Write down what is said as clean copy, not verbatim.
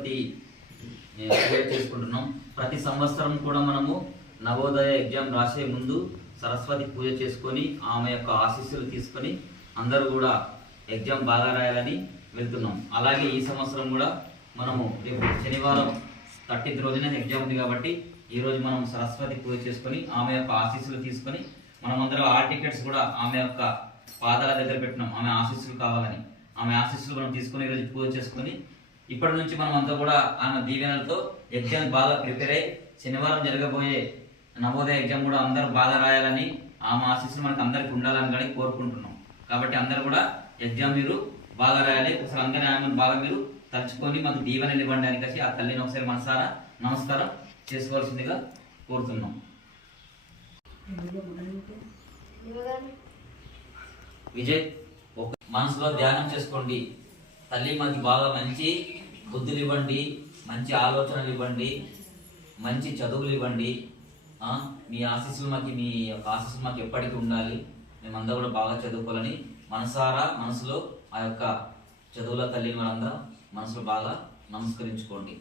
సరస్వతి పూజ చేసుకుంటున్నాం. ప్రతి సంవత్సరం కూడా మనము నవోదయ ఎగ్జామ్ రాసే ముందు సరస్వతి పూజ చేసుకొని ఆమె యొక్క ఆశీస్సులు తీసుకొని అందరూ కూడా ఎగ్జామ్ బాగా రాయాలని వెళ్తున్నాం. అలాగే ఈ సంవత్సరం కూడా మనము రేపు శనివారం 30th రోజున ఎగ్జామ్ ఉంది కాబట్టి ఈరోజు మనం సరస్వతి పూజ చేసుకొని ఆమె యొక్క ఆశీస్సులు తీసుకొని మనమందరం ఆ టికెట్స్ కూడా ఆమె యొక్క పాదాల దగ్గర పెట్టినాం. ఆమె ఆశీస్సులు కావాలని ఆమె ఆశీస్సులు మనం తీసుకొని ఈరోజు పూజ చేసుకొని ఇప్పటి నుంచి మనం అంతా కూడా ఆమె దీవెనలతో ఎగ్జామ్ బాగా ప్రిపేర్ అయ్యి శనివారం జరగబోయే నవోదయ ఎగ్జామ్ కూడా అందరూ బాగా రాయాలని ఆమె ఆశీస్సులు మనకు అందరికి ఉండాలని కానీ కోరుకుంటున్నాం. కాబట్టి అందరూ కూడా ఎగ్జామ్ మీరు బాగా రాయాలి. ఒకసారి అందరి ఆమెను బాగా మీరు తలుచుకొని మాకు దీవెనలు ఇవ్వండి అని కలిసి ఆ తల్లిని ఒకసారి మనసారా నమస్కారం చేసుకోవాల్సిందిగా కోరుతున్నాం. విజయ్ మనసులో ధ్యానం చేసుకోండి. తల్లి మాకు బాగా మంచి బుద్ధులు ఇవ్వండి, మంచి ఆలోచనలు ఇవ్వండి, మంచి చదువులు ఇవ్వండి. మీ ఆశీస్సులు మాకు మీ యొక్క ఆశీస్సులు మాకు ఎప్పటికీ ఉండాలి. మేమందరూ కూడా బాగా చదువుకోవాలని మనసారా మనసులో ఆ యొక్క చదువుల తల్లిని మనందరం మనసులో బాగా నమస్కరించుకోండి.